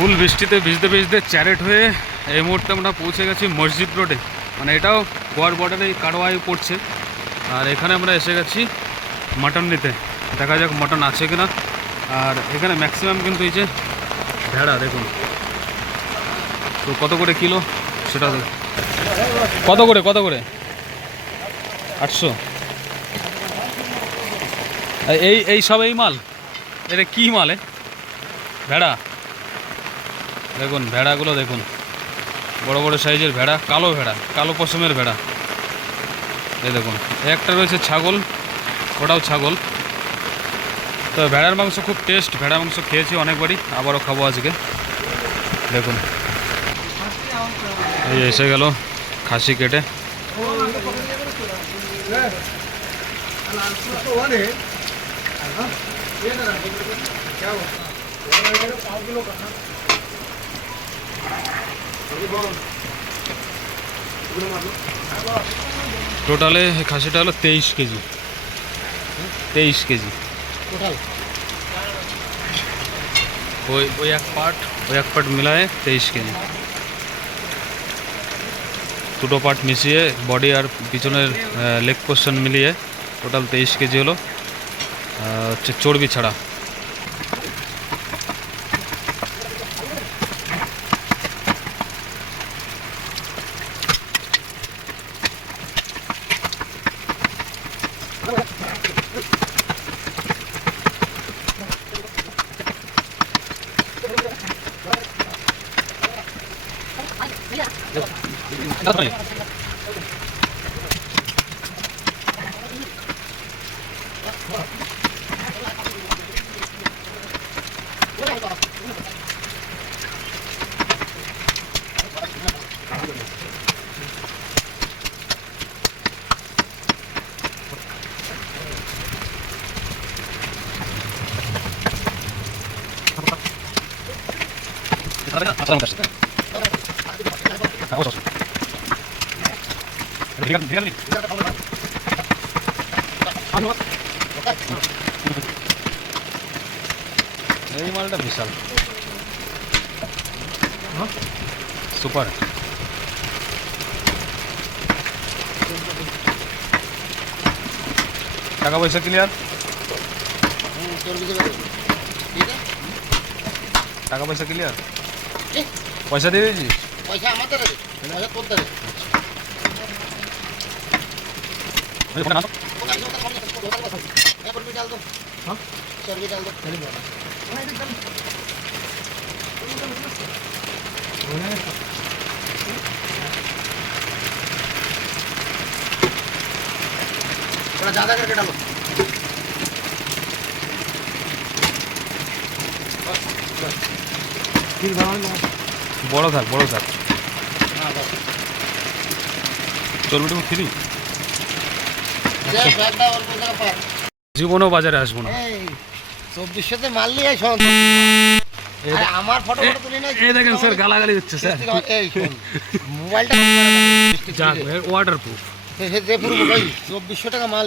ফুল বৃষ্টিতে ভিজতে ভিজতে চ্যারেট হয়ে এই মুহূর্তে আমরা পৌঁছে গেছি মসজিদ রোডে। মানে এটাও গোয়ার বর্ডারে কাটোয়ায় পড়ছে। আর এখানে আমরা এসে গেছি মাটন নিতে। দেখা যাক মাটন আছে কিনা। আর এখানে ম্যাক্সিমাম কিন্তু এই যে ভেড়া, দেখুন। তো কত করে কিলো? সেটা কত করে কত করে? আটশো। এই এই সব এই মাল? এটা কি মাল? ভেড়া? দেখুন, ভেড়াগুলো দেখুন। বড় বড় সাইজের ভেড়া, কালো ভেড়া, কালো পশমের ভেড়া। এই দেখুন, একটা রয়েছে ছাগল, ওটাও ছাগল। তো ভেড়ার মাংস খুব টেস্ট ভেড়া মাংস খেয়েছি অনেকবারই, আবারও খাব আজকে। দেখুন। এই এসে গেল, খাসি কেটে। টোটালে খাসিটা হলো তেইশ কেজি। তেইশ কেজি। ওই ওই এক পার্ট ওই এক পার্ট মিলায়ে তেইশ কেজি। দুটো পার্ট মিশিয়ে বডি আর পিছনের লেগ পোর্শন মিলিয়ে টোটাল তেইশ কেজি হলো। হচ্ছে চর্বি ছাড়া। 나타나 요. 가다가 아차랑 다 시. 아, 어서 오세 요. এই মালটা বিশাল সুপার টাকা পয়সা ক্লিয়ার টাকা পয়সা ক্লিয়ার পয়সা দিয়ে দিয়েছিস পয়সা আমাদের আছে পয়সা তোর मेरे फ़ोन डाल दो हाँ सर डाल दो एकदम थोड़ा ज़्यादा करके डालो बड़ा सर बड़ा चलो बेटे জীবনও বাজারে আসব না। চব্বিশশোতে মাল নিয়ে শোন। আমার ফটো ফটো তুলি না এই দেখেন স্যার গালাগালি দিচ্ছে স্যার। এই শোন। মোবাইলটা যাক ওয়াটার যে পুরো চব্বিশশো টাকা মাল